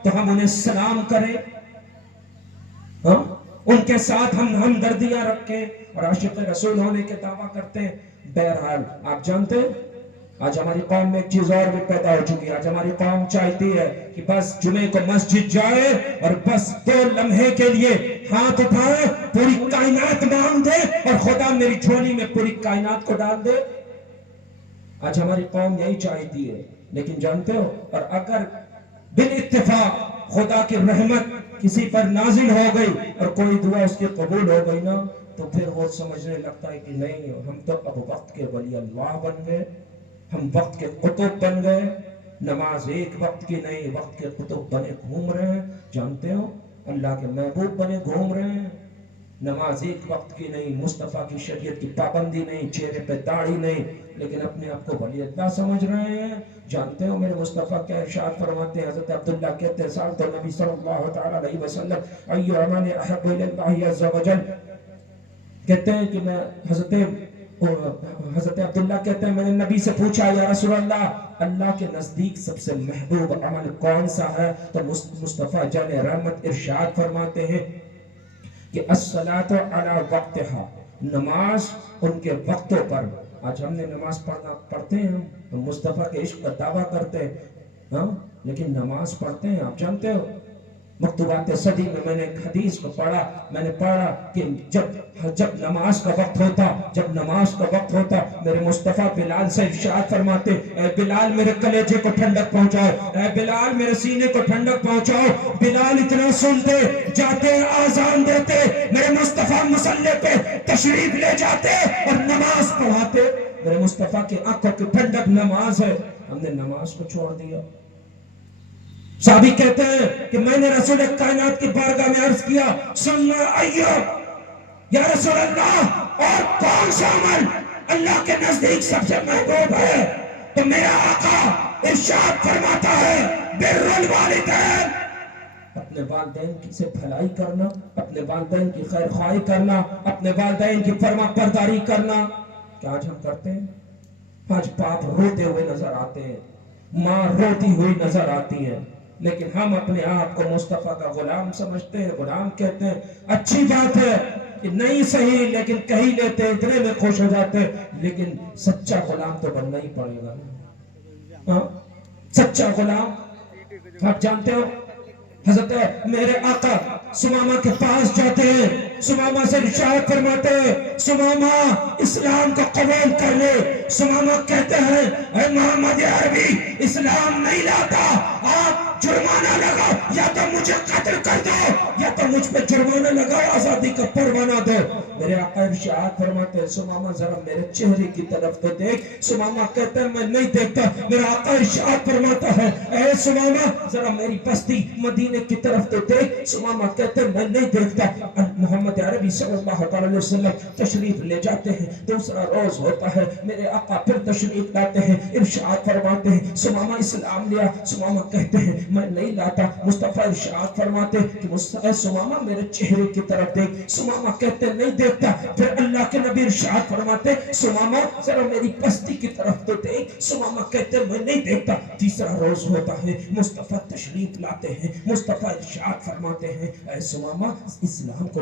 تو ہم انہیں سلام کریں, ان کے ساتھ ہم ہمدردیاں رکھیں اور عاشق رسول ہونے کے دعویٰ کرتے ہیں. بہرحال آپ جانتے ہیں آج ہماری قوم میں ایک چیز اور بھی پیدا ہو چکی ہے. آج ہماری قوم چاہتی ہے کہ بس جمعے کو مسجد جائے اور بس 2 لمحے کے لیے ہاتھ اٹھائے, پوری کائنات مانگ دے اور خدا میری جھولی میں پوری کائنات کو ڈال دے. آج ہماری قوم یہی چاہتی ہے. لیکن جانتے ہو, اور اگر بال اتفاق خدا کی رحمت کسی پر نازل ہو گئی اور کوئی دعا اس کی قبول ہو گئی نا, تو پھر وہ سمجھنے لگتا ہے کہ نہیں, ہم تو اب وقت کے ولی اللہ بن گئے, ہم وقت کے قطب بن گئے. نماز ایک وقت کی نہیں, وقت کے قطب بنے گھوم رہے ہیں. جانتے ہو اللہ کے محبوب بنے گھوم رہے ہیں. نماز ایک وقت کی نہیں, مصطفیٰ کی شریعت کی پابندی نہیں, چہرے پہ داڑھی نہیں, لیکن اپنے آپ کو ولی اللہ سمجھ رہے ہیں. جانتے ہو میرے مصطفیٰ کیا ارشاد فرماتے ہیں؟ حضرت عبداللہ کہتے ہیں سالت نبی صلی اللہ تعالیٰ علیہ وسلم ایو عمل احب اللہ عز و جل, کہتے ہیں کہ میں حضرت عبداللہ کہتے ہیں میں نے نبی سے پوچھا یا رسول اللہ, اللہ کے نزدیک سب سے محبوب عمل کون سا ہے؟ تو مصطفیٰ جان رحمت ارشاد فرماتے ہیں کہ الصلاۃ علی وقتہا, نماز ان کے وقتوں پر. آج ہم نے نماز پڑھتے ہیں, ہم مصطفیٰ کے عشق کا دعویٰ کرتے ہیں, لیکن نماز پڑھتے ہیں. آپ جانتے ہو مکتوبات صدی میں میں نے ایک حدیث کو پڑھا, میں نے پڑھا کہ جب نماز کا وقت ہوتا میرے مصطفیٰ بلال سے ارشاد فرماتے, اے بلال میرے کلیجے کو ٹھنڈک پہنچاؤ, اے بلال میرے سینے کو ٹھنڈک پہنچاؤ. بلال اتنا سنتے, جاتے, آذان دیتے, میرے مصطفیٰ مصلی پہ تشریف لے جاتے اور نماز پڑھاتے. میرے مصطفیٰ کی آنکھوں کی ٹھنڈک نماز ہے. ہم نے نماز کو چھوڑ دیا. صحابی کہتے ہیں کہ میں نے رسول کائنات کی بارگاہ میں عرض کیا, سننا ایوب یا رسول اللہ, اور کون سا عمل اللہ کے نزدیک سب سے محبوب ہے؟ تو میرا آقا ارشاد فرماتا ہے بر الوالدین, اپنے والدین کی سے بھلائی کرنا, اپنے والدین کی خیر خواہی کرنا, اپنے والدین کی فرما برداری کرنا. کیا آج ہم کرتے ہیں؟ آج باپ روتے ہوئے نظر آتے ہیں, ماں روتی ہوئی نظر آتی ہے, لیکن ہم اپنے آپ کو مصطفیٰ کا غلام سمجھتے ہیں, غلام کہتے ہیں. اچھی بات ہے کہ نہیں صحیح, لیکن کہیں لیتے اتنے میں خوش ہو جاتے, لیکن سچا غلام تو بننا ہی پڑے گا. سچا غلام. آپ جانتے ہو حضرت میرے آقا سمامہ کے پاس جاتے ہیں, سمامہ سے ارشاد فرماتے ہیں سمامہ اسلام کو قبول کر لے. سمامہ کہتے ہیں اے محمد عربی, اسلام نہیں لاتا, آپ جرمانہ لگاؤ, یا تو مجھے قتل کر دو یا تو مجھ پہ جرمانہ لگاؤ, آزادی کا پروانہ دو. میرے آقا ارشاد فرماتے ہیں سمامہ ذرا میرے چہرے کی طرف تو دیکھ. سمامہ کہتے ہیں میں نہیں دیکھتا. میرا آقا ارشاد فرماتا ہے اے سمامہ ذرا میری بستی مدینے کی طرف تو دیکھ. سمامہ کہتے ہیں میں نہیں دیکھتا. محمد عربی صلی اللہ علیہ وسلم تشریف لے جاتے ہیں, دوسرا روز ہوتا ہے, میرے آقا پھر تشریف لاتے ہیں, ارشاد فرماتے ہیں سمامہ اسلام لیا. سمامہ کہتے ہیں میں نہیں لاتا. مصطفیٰ ارشاد فرماتے کہ سمامہ میرے چہرے کی طرف دیکھ. سمامہ کہتے نہیں دیکھتا. پھر اللہ کے نبی ارشاد فرماتے سمامہ ذرا میری بستی کی طرف تو دیکھ. سمامہ کہتے میں نہیں دیکھتا. تیسرا روز ہوتا ہے, مصطفیٰ تشریف لاتے ہیں. مصطفیٰ ارشاد فرماتے ہیں اے سمامہ اسلام کو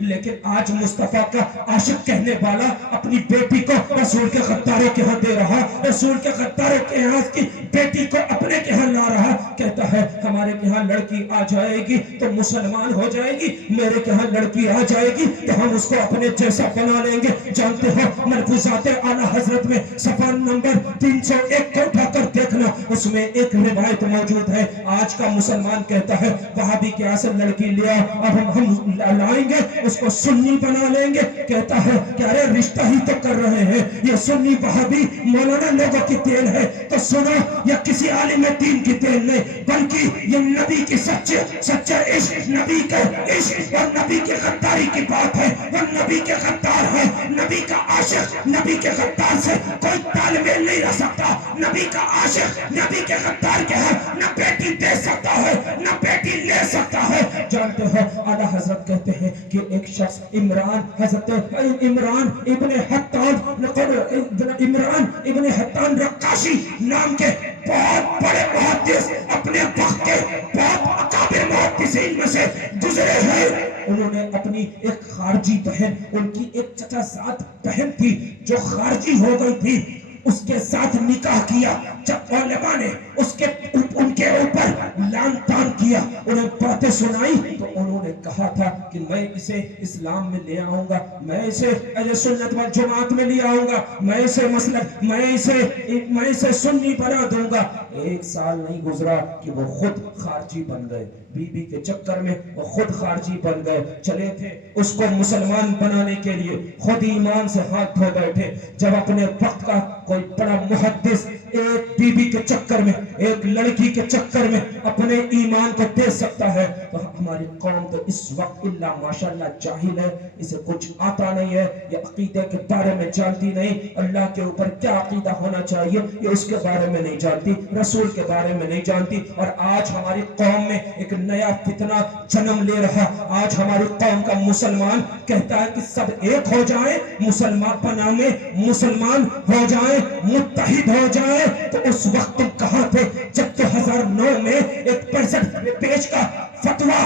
لیکن آج مصطفیٰ کا عاشق کہنے والا اپنی بیٹی کو رسول کے غداروں کے ہاں دے رہا، رسول کے غداروں کے ہاں کی بیٹی کو اپنے کے ہاں لا رہا، کہتا ہے ہمارے کے ہاں لڑکی آ جائے گی تو مسلمان ہو جائے گی، میرے کے ہاں لڑکی آ جائے گی تو ہم اس کو اپنے جیسا بنا لیں گے۔ جانتے ہو ملفوظات اعلیٰ حضرت میں صفحہ نمبر 301 کو اٹھا کر دیکھنا، اس میں ایک روایت موجود ہے۔ آج کا مسلمان کہتا ہے وہابی کے یہاں سے لڑکی لیا، اب ہم لائیں گے اس کو سنی بنا لیں گے، کہتا ہے کہ ارے رشتہ ہی تو کر رہے ہیں، یہ سنی وہابی مولانا لوگوں کی دین ہے تو سنو، یا کسی عالم دین کی دین نہیں، بلکہ یہ نبی کی سچا عشق، نبی کا عشق اور نبی کی غداری کی بات ہے۔ وہ نبی کے غدار ہے، نبی کا عاشق، نبی کے غدار سے کوئی تال میل نہیں رہ سکتا۔ نبی کا عاشق نبی کے غدار کے ہے، نہ بیٹی دے سکتا ہے نہ بیٹی لے سکتا ہے۔ جانتے ہو اعلیٰ حضرت کہتے ہیں کہ ایک شخص حضرت عمران ابن حطان رقاشی نام کے بہت بڑے محدث، اپنے وقت کے بہت اکابر محدثین میں سے گزرے ہیں۔ انہوں نے اپنی ایک خارجی بہن، ان کی ایک چچا زاد بہن تھی جو خارجی ہو گئی تھی، اس کے ساتھ نکاح کیا۔ جب علماء نے ان کے اوپر لعن طعن کیا، انہیں باتیں سنائی، تو انہوں نے کہا تھا کہ میں اسے اسلام میں لے آؤں گا، میں اسے اہل سنت والجماعت میں لے آؤں گا، میں اسے سنی بنا دوں گا۔ ایک سال نہیں گزرا کہ وہ خود خارجی بن گئے، بی بی کے چکر میں وہ خود خارجی بن گئے، چلے تھے اس کو مسلمان بنانے کے لیے، خود ایمان سے ہاتھ دھو بیٹھے۔ جب اپنے وقت کا کوئی بڑا محدث ایک بی بی کے چکر میں، ایک لڑکی کے چکر میں اپنے ایمان کو دے سکتا ہے، تو ہماری قوم تو اس وقت اللہ ماشاءاللہ جاہل ہے، اسے کچھ آتا نہیں ہے، یہ عقیدے کے بارے میں جانتی نہیں، اللہ کے اوپر کیا عقیدہ ہونا چاہیے یہ اس کے بارے میں نہیں جانتی، رسول کے بارے میں نہیں جانتی۔ اور آج ہماری قوم میں ایک نیا فتنہ جنم لے رہا۔ آج ہماری قوم کا مسلمان کہتا ہے کہ سب ایک ہو جائیں، مسلمان بنانے، مسلمان ہو جائیں، متحد ہو جائیں۔ تو اس وقت تم کہاں تھے جب 2009 میں ایک 65 پیج کا فتویٰ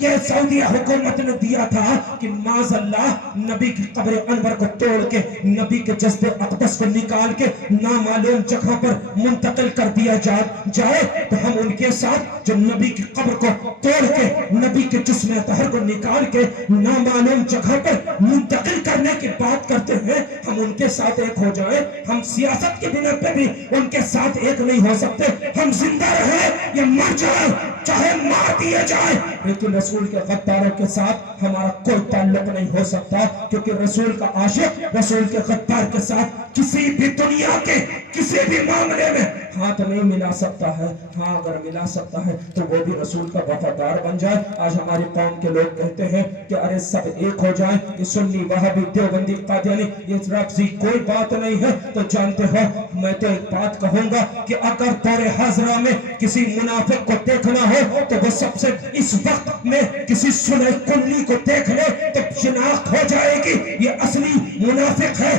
یہ سعودیہ حکومت نے دیا تھا کہ معاذ اللہ نبی کی قبر انور کو توڑ کے، نبی کے جسد اقدس کو نکال کے نامعلوم جگہ پر منتقل کر دیا جائے، تو ہم ان کے ساتھ جو نبی کی قبر کو توڑ کے، نبی کے جسم اطہر کو نکال کے نامعلوم جگہ پر منتقل کرنے کی بات کرتے ہیں، ہم ان کے ساتھ ایک ہو جائیں۔ ہم سیاست کے بنا پہ بھی ان کے ساتھ ایک نہیں ہو سکتے، ہم زندہ رہیں یا مر جائیں، چاہے مار دیے جائیں، لیکن رسول کے غداروں کے ساتھ ہمارا کوئی تعلق نہیں ہو سکتا، کیونکہ رسول کا عاشق رسول کے غدار کے ساتھ کسی بھی دنیا کے کسی بھی معاملے میں ہاتھ نہیں ملا سکتا ہے۔ ہاں اگر ملا سکتا ہے تو وہ بھی رسول کا وفادار بن جائے۔ آج ہماری قوم کے لوگ کہتے ہیں کہ ارے سب ایک ہو جائیں، یہ سنی وہابی دیوبندی قادیانی یہ رفضی کوئی بات نہیں ہے۔ تو جانتے ہو میں تو ایک بات کہوں گا کہ اگر دور حاضرہ میں کسی منافق کو دیکھنا ہو تو وہ سب سے اس وقت میں کسی سلح کلی کو دیکھ لے تو شناخت ہو جائے گی یہ اصلی منافق ہے۔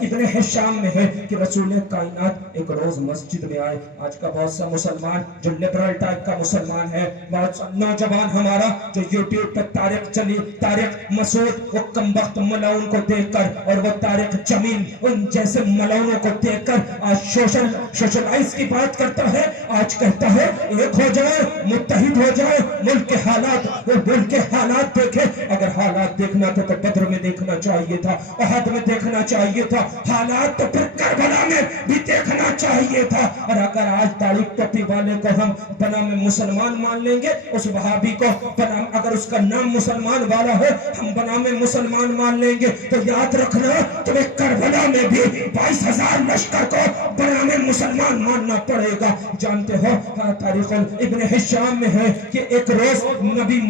ابن حشام میں ہے کہ رسول کائنات ایک روز مسجد میں آئے۔ آج کا بہت سا مسلمان جو لبرل ٹائپ کا مسلمان ہے، بہت سا نوجوان ہمارا جو یوٹیوب پر طارق مسعود وہ کمبخت ملعون کو دیکھ کر اور وہ طارق جمیل ان جیسے ملعونوں کو دیکھ کر آج سوشلائز کی بات کرتا ہے، آج کہتا ہے ایک ہو جائے، متحد ہو جائے، ملک کے حالات دیکھے۔ اگر حالات دیکھنا تھا تو بدر میں دیکھنا چاہیے تھا، احد میں دیکھنا چاہیے تھا، حالات تو پھر کربلا میں بھی دیکھنا چاہیے تھا۔ اور اگر آج داڑھی ٹوپی والے کو ہم بنام مسلمان مان لیں گے، اس وہابی کو اگر اس کا نام مسلمان والا ہے ہم بنام مسلمان مان لیں گے، تو یاد رکھنا تمہیں کربلا میں بھی 22,000 لشکر کو بنام مسلمان ماننا پڑے گا۔ جانتے ہو تاریخ ابن حشام میں ہے کہ ایک روز نبی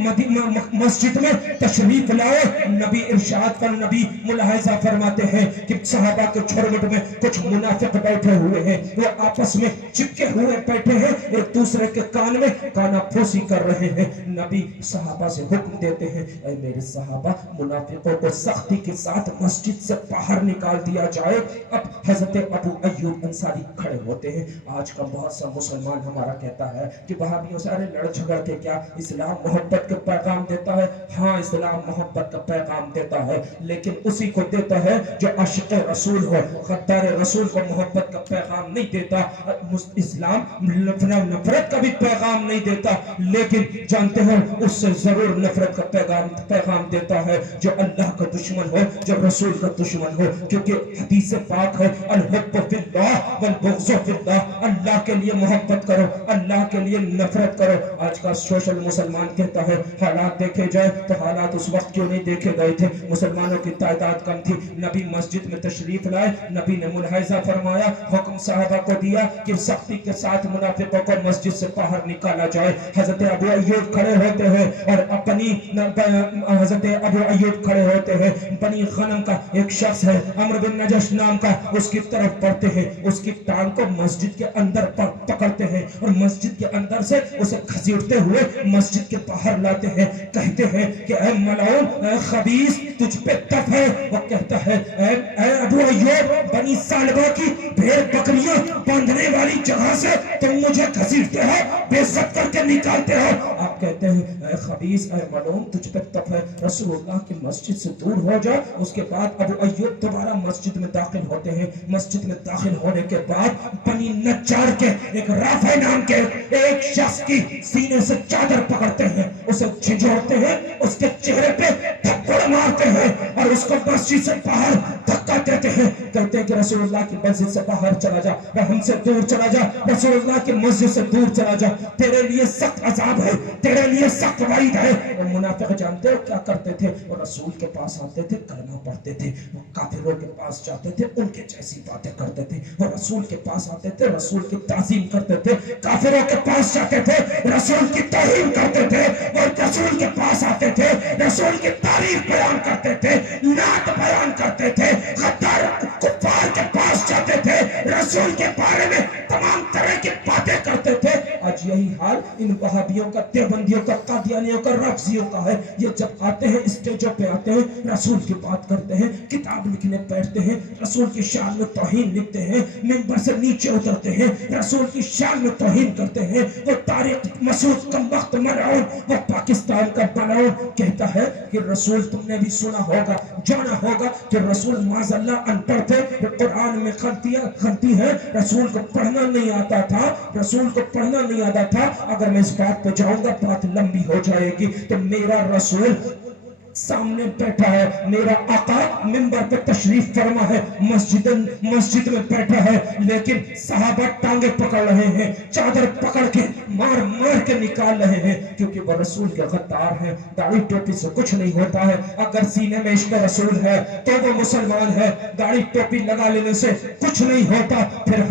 مسجد میں تشریف لائے، نبی ارشاد پر نبی ملاحظہ فرماتے ہیں کہ صحابہ کے چھوڑ میں کچھ منافق بیٹھے ہوئے ہیں، وہ آپس میں چپکے ہوئے بیٹھے بیٹھے ہیں, ایک دوسرے کے کان میں کانا پھوسی کر رہے ہیں. نبی صحابہ سے حکم دیتے ہیں, اے میرے صحابہ, منافقوں کو سختی کے ساتھ مسجد سے باہر نکال دیا جائے. اب حضرت ابو ایوب انصاری کھڑے ہوتے ہیں. آج کا بہت سا مسلمان ہمارا کہتا ہے کہ وہابیوں سے ارے لڑ جھگڑ کے کیا, اسلام محبت کا پیغام دیتا ہے. ہاں, اسلام محبت کا پیغام دیتا ہے, لیکن اسی کو دیتا ہے جو عاشق رسول ہو. غدار رسول کو محبت کا پیغام نہیں دیتا. اسلام نفرت کا بھی پیغام نہیں دیتا, لیکن جانتے ہو اس سے ضرور نفرت کا پیغام دیتا ہے جو اللہ کا دشمن ہو, جو رسول کا دشمن ہو. کیونکہ حدیث پاک ہے, الحب فی اللہ والبغض فی اللہ, اللہ کے لیے محبت کرو, اللہ کے لیے نفرت کرو. آج کا سوشل مسلمان کہتا ہے حالات دیکھے جائے تو حالات اس وقت کیوں نہیں دیکھے گئے تھے, مسلمانوں کی تعداد کم تھی. نبی مسجد میں تشریف لائے, نبی نے ملاحظہ فرمایا, حکم صحابہ کو دیا کہ سختی کے ساتھ منافقوں کو مسجد سے باہر نکالا جائے. حضرت ابو ایوب کھڑے ہوتے ہیں اور اپنی حضرت ابو ایوب کھڑے ہوتے ہیں, بنی غنم کا ایک شخص ہے عمرو بن نجش نام کا, اس کی طرف بڑھتے ہیں, اس کی ٹانگ کو مسجد کے اندر پکڑتے ہیں اور مسجد کے اندر سے اسے گھسیٹتے ہوئے مسجد کے باہر لاتے ہیں. کہتے ہیں کہ اے ملعون, اے خبیث, تجھ پہ تف ہے. وہ کہتا ہے اے ابو ایوب, بنی سالبہ کی بھیڑ بکریاں باندھنے والی جگہ سے تم مجھے گھسیٹتے ہو, بے عزت کر کے نکالتے ہو. آپ کہتے ہیں اے خبیث, اے ملعون, تجھ پہ تف ہے, رسول اللہ کی مسجد سے دور ہو جا. اس کے بعد ابو ایوب دوبارہ مسجد میں داخل ہوتے ہیں. مسجد میں داخل ہونے کے بعد بنی نجار کے ایک رافع نام کے ایک شخص کی سینے سے چادر پکڑتے ہیں, اسے جھنجھوڑتے ہیں, اس کے چہرے پہ تھپڑ مارتے ہیں اور اس کو مسجد سے باہر دھکا دیتے ہیں. کہتے ہیں کہ رسول اللہ کی مسجد سے باہر چلا جا, ہم سے دور چلا جا, رسول اللہ کی مسجد سے دور چلا جا, تیرے لیے سخت عذاب ہے, تیرے لیے سخت وعید ہے. اور منافق جانتے ہو کیا کرتے تھے, وہ رسول کے پاس آتے تھے, کلمہ پڑھتے تھے, وہ کافروں کے پاس جاتے تھے, ان کے جیسی باتیں کرتے تھے. وہ رسول کے پاس آتے تھے, رسول کی تعظیم کرتے تھے, کافروں کے پاس جاتے تھے, رسول کی توہین کرتے تھے, اور رسول کے پاس آتے تھے, رسول کی تعریف بیان کرتے تھے, نعت بیان کرتے تھے. غدار کفار کے پاس جاتے تھے, رسول کے بارے میں تمام طرح کی باتیں کرتے تھے. آج یہی حال ان وہابیوں کا, دیوبندیوں کا, قادیانیوں کا, رافضیوں کا ہے. یہ جب آتے ہیں اسٹیجوں پہ آتے ہیں, رسول کی بات کرتے ہیں, کتاب لکھنے بیٹھتے ہیں, رسول کی شان میں توہین لکھتے ہیں, منبر سے نیچے اترتے ہیں, رسول کی شان میں توہین کرتے ہیں. وہ طارق مسعود کم وقت ملعون, وہ پاکستان کا ملعون کہتا ہے کہ رسول, تم نے بھی سنا ہوگا, جانا ہوگا کہ رسول معاذ اللہ ان پڑھ تھے, قرآن میں غلطی ہے, رسول کو پڑھنا نہیں آتا تھا, رسول کو پڑھنا نہیں آتا تھا. اگر میں اس بات پہ جاؤں گا بات لمبی ہو جائے گی. تو میرا رسول سامنے بیٹھا ہے, میرا آقا منبر پہ تشریف فرما ہے, مسجد میں بیٹھا ہے, لیکن صحابہ ٹانگیں پکڑ رہے ہیں, چادر پکڑ کے مار کے نکال رہے ہیں, کیونکہ وہ رسول کے غدار ہیں. داڑھی ٹوپی سے کچھ نہیں ہوتا ہے, اگر سینے میں عشق رسول ہے تو وہ مسلمان ہے, داڑھی ٹوپی لگا لینے سے کچھ نہیں ہوتا. پھر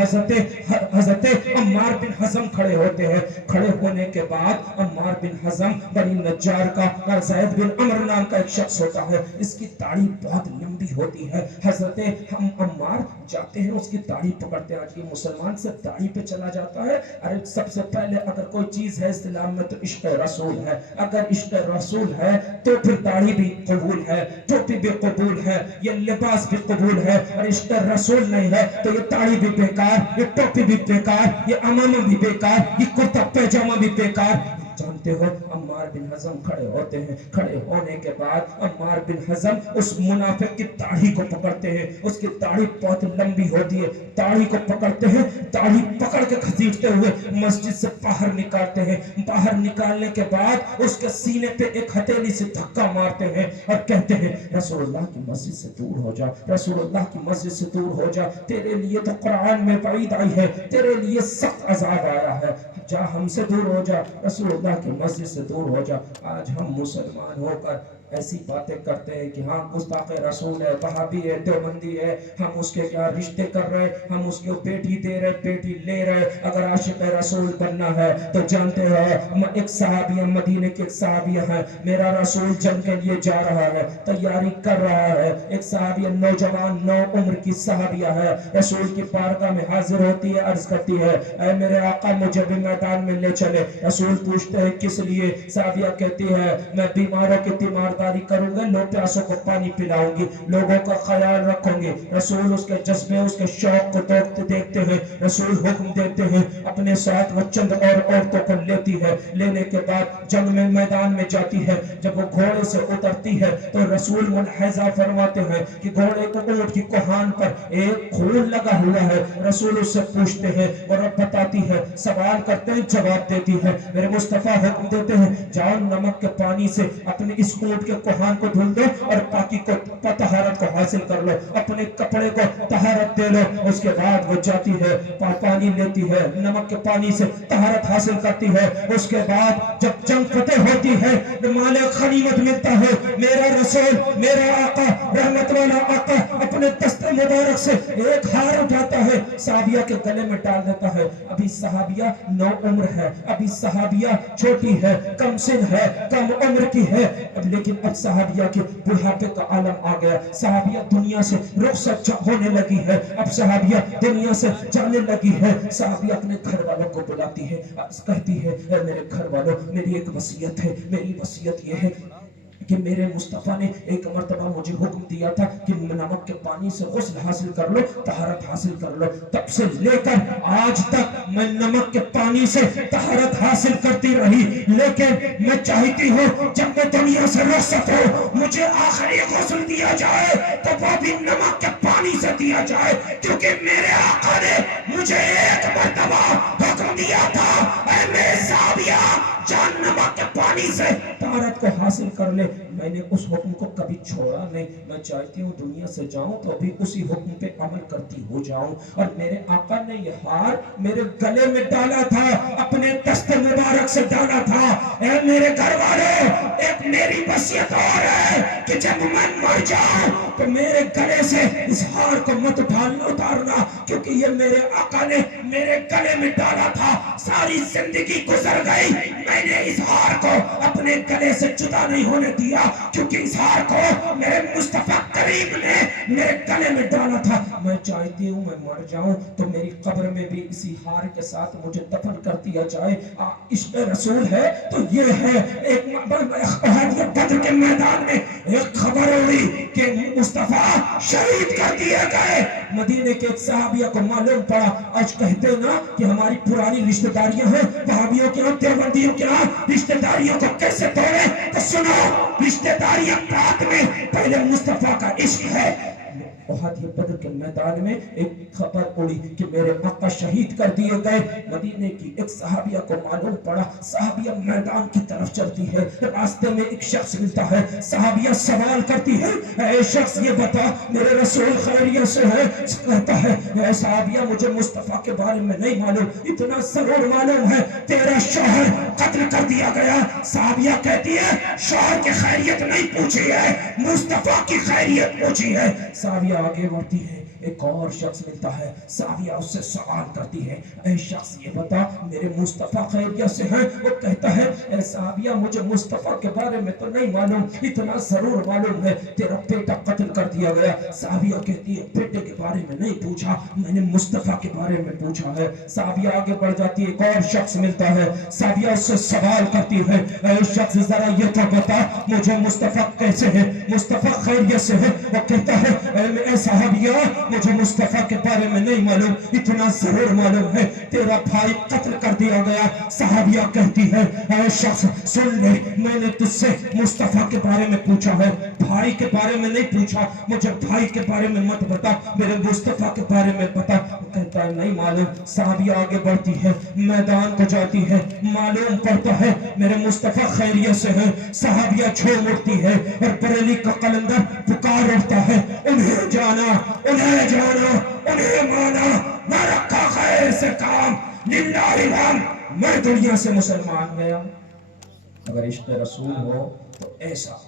حضرت عمار بن حزم کھڑے ہوتے ہیں. کھڑے ہونے کے بعد عمار بن حزم بنی نجار کا, اور زید بن عمر نام کا ایک شخص ہوتا ہے, اس کی داڑھی بہت لمبی ہوتی ہے. حضرت عمار جاتے ہیں, اس کی داڑھی پکڑتے ہیں. آج یہ مسلمان سے داڑھی پہ چلا جاتا ہے. ارے سب سے پہلے اگر کوئی چیز ہے اسلام میں تو عشق رسول ہے. اگر عشق رسول ہے تو پھر داڑھی بھی قبول ہے, ٹوپی بھی قبول ہے, یہ لباس بھی قبول ہے. اور عشق رسول نہیں ہے تو یہ داڑھی بھی بیکار, یہ ٹوپی بھی بیکار, یہ امامہ بھی بیکار, یہ کرتا پیجامہ بھی بیکار. جانتے ہو عمار بن حزم کھڑے ہوتے ہیں. کھڑے ہونے کے بعد عمار بن حزم اس منافق کی داڑھی کو پکڑتے ہیں. اس کی داڑھی بہت لمبی ہوتی ہے, داڑھی کو پکڑتے ہیں, داڑھی پکڑ کے گھسیٹتے ہوئے مسجد سے باہر نکالتے ہیں. باہر نکالنے کے بعد اس کے سینے پہ ایک ہتھیلی سے دھکا مارتے ہیں اور کہتے ہیں رسول اللہ کی مسجد سے دور ہو جا, رسول اللہ کی مسجد سے دور ہو جا, تیرے لیے تو قرآن میں وعید آئی ہے, تیرے لیے سخت عذاب آیا ہے, جا ہم سے دور ہو جا, رسول اللہ کی مسجد سے دور ہو جا. آج ہم مسلمان ہو کر ایسی باتیں کرتے ہیں کہ ہاں گستاخ رسول ہے، وہابی ہے، دیوبندی ہے، ہم اس کے کیا رشتے کر رہے، ہم اس کو بیٹی دے رہے، بیٹی لے رہے۔ اگر عاشق رسول بننا ہے تو جانتے ہو ایک صحابیہ، مدینے کے ایک صحابیہ ہے، میرا رسول جنگ کے لیے جا رہا ہے، تیاری کر رہا ہے، ایک صحابیہ نوجوان نو عمر کی صحابیہ ہے، رسول کی بارگاہ میں حاضر ہوتی ہے، عرض کرتی ہے اے میرے آقا مجھے بھی میدان میں لے چلے۔ رسول پوچھتے ہیں کس لیے؟ صحابیہ کہتی ہے میں بیماروں کی تیمارداری کروں گا، لو پیاسوں کو پانی پلاؤں گی، لوگوں کا خیال رکھوں گی۔ رسول اس کے جذبے، اس کے شوق کو دیکھتے ہیں، رسول حکم دیتے ہیں، اپنے ساتھ وہ چند اور عورتوں کو لیتی ہے، لینے کے بعد جنگ میں میدان میں جاتی ہے۔ جب وہ گھوڑے سے اترتی ہے تو رسول ملاحظہ فرماتے ہیں کہ گھوڑے کو اونٹ کی کوہان پر ایک خون لگا ہوا ہے۔ رسول اس سے پوچھتے ہیں اور اب بتاتی ہے، سوال کرتے ہیں، جواب دیتی ہے۔ میرے مصطفیٰ حکم دیتے ہیں جاؤ نمک کے پانی سے اپنے اس اونٹ کے کوہان کو دھل دو اور پاکی کو طہارت کو حاصل کر لو، اپنے کپڑے کو طہارت دے لو۔ اس کے بعد وہ جاتی ہے، پانی لیتی ہے، نمک کے پانی سے طہارت حاصل کرتی ہے۔ اس کے بعد جب جنگ فتح ہوتی ہے، مال غنیمت ملتا ہے، میرا رسول، میرا آقا، رحمت والا آقا اپنے دست مبارک سے ایک ہار اٹھاتا ہے، صحابیہ کے گلے میں ڈال دیتا ہے۔ ابھی صحابیہ نو عمر ہے، ابھی صحابیہ چھوٹی ہے، کم سن ہے، کم عمر کی ہے، لیکن اب صحابیہ کے بڑھاپے کا عالم آ گیا، صحابیہ دنیا سے رخصت ہونے لگی ہے، اب صحابیہ دنیا سے جانے لگی ہے۔ صحابیہ اپنے گھر والوں کو بلاتی ہے، کہتی ہے اے میرے گھر والوں، میری ایک وصیت ہے، میری وصیت یہ ہے کہ میرے مصطفیٰ نے ایک مرتبہ مجھے حکم دیا تھا کہ نمک کے پانی سے غسل حاصل کر لو، طہارت حاصل کر لو، تب سے لے کر آج تک میں نمک کے پانی سے طہارت حاصل کرتی رہی، لیکن میں چاہتی ہوں جب میں دنیا سے رخصت ہوں مجھے آخری غسل دیا جائے تو وہ بھی نمک کے پانی سے دیا جائے، کیونکہ میرے آقا نے مجھے ایک مرتبہ حکم دیا تھا اے میرے صحابیہ جان نمک کے پانی سے طہارت کو حاصل کر لے۔ میں نے اس حکم کو کبھی چھوڑا نہیں، میں چاہتی ہوں دنیا سے جاؤں تو ابھی اسی حکم پہ عمل کرتی ہو جاؤں۔ اور میرے آقا نے یہ ہار میرے گلے میں ڈالا تھا، اپنے دست مبارک سے ڈالا تھا۔ اے میرے گھر والوں، ایک میری وصیت اور ہے کہ جب میں مر جاؤں تو میرے گلے سے اس ہار کو مت اتارنا، کیونکہ یہ میرے آقا نے میرے گلے میں ڈالا تھا۔ ساری زندگی گزر گئی، میں نے اس ہار کو اپنے گلے سے جدا نہیں ہونے دیا، کیونکہ اس ہار کو میرے مصطفیٰ کریم نے میرے گلے میں ڈالا تھا۔ میں چاہتی ہوں میں مر جاؤں تو میری قبر میں بھی اسی ہار کے ساتھ مجھے دفن کر دیا جائے۔ عشق رسول ہے تو یہ ہے۔ ایک احد بدر کے میدان میں ایک خبر ہوئی کہ مصطفیٰ شہید کر دیے گئے۔ مدینے کے ایک صحابیہ کو معلوم پڑا، آج کہتے نا کہ ہماری پرانی رشتہ داریاں ہیں، وہابیوں کے ہاں، دیوبندیوں کے ہاں رشتہ داریوں کو کیسے توڑے؟ تو سنو، رشتہ داریاں بعد میں، پہلے مصطفیٰ کا عشق ہے۔ احد بدر کے میدان میں ایک خبر اڑی کہ میرے آقا شہید کر دیے گئے۔ مدینے کی ایک صحابیہ کو معلوم پڑا، صحابیہ میدان کی طرف چلتی ہے، راستے میں ایک شخص ملتا ہے، صحابیہ سوال کرتی ہے اے شخص یہ بتا میرے رسول خیریت سے ہے؟ کہتا ہے اے صحابیہ مجھے مصطفیٰ کے بارے میں نہیں معلوم، اتنا ضرور معلوم ہے تیرا شوہر قتل کر دیا گیا۔ صحابیہ کہتی ہے شوہر کی خیریت نہیں پوچھی ہے، مصطفیٰ کی خیریت پوچھی ہے۔ صحابیہ آگے بڑھتی ہے، ایک اور شخص ملتا ہے، صحابیہ اس سے سوال کرتی ہے اے شخص یہ بتا میرے مصطفیٰ خیریت سے ہیں؟ وہ کہتا ہے اے صحابیہ مجھے مصطفیٰ کے بارے میں تو نہیں معلوم، اتنا ضرور معلوم ہے تیرا بیٹا قتل کر دیا گیا۔ صحابیہ کہتی ہے بیٹے کے بارے میں نہیں پوچھا، میں نے مصطفیٰ کے بارے میں پوچھا ہے۔ صحابیہ آگے بڑھ جاتی ہے، ایک اور شخص ملتا ہے، صحابیہ اس سے سوال کرتی ہے اے شخص ذرا یہ تو بتا مجھے مصطفیٰ کیسے ہے، مصطفیٰ خیریت سے ہے؟ وہ کہتا ہے اے صحابیہ مجھے مصطفیٰ کے بارے میں نہیں معلوم، اتنا ضرور معلوم ہے تیرا بھائی قتل کر دیا گیا۔ صحابیہ کہتی ہے اے شخص سن لے، میں نے تجھ سے مصطفیٰ کے بارے میں پوچھا ہے، بھائی کے بارے میں نہیں پوچھا، مجھے بھائی کے بارے میں مت بتا، میرے مصطفیٰ کے بارے میں بتا۔ وہ کہتا ہے نہیں معلوم۔ صحابیہ آگے بڑھتی ہے، میدان کو جاتی ہے، معلوم پڑتا ہے میرے مصطفیٰ خیریت سے ہے۔ صحابیہ چھوڑ اٹھتی ہے اور بریلی کا قلندر پکار اٹھتا ہے انہیں جانا، انہیں جانا، انہیں مانا، نہ رکھا خیر سے کام، للہ الحمد میں دنیا سے مسلمان گیا۔ اگر عشق رسول ہو تو ایسا ہو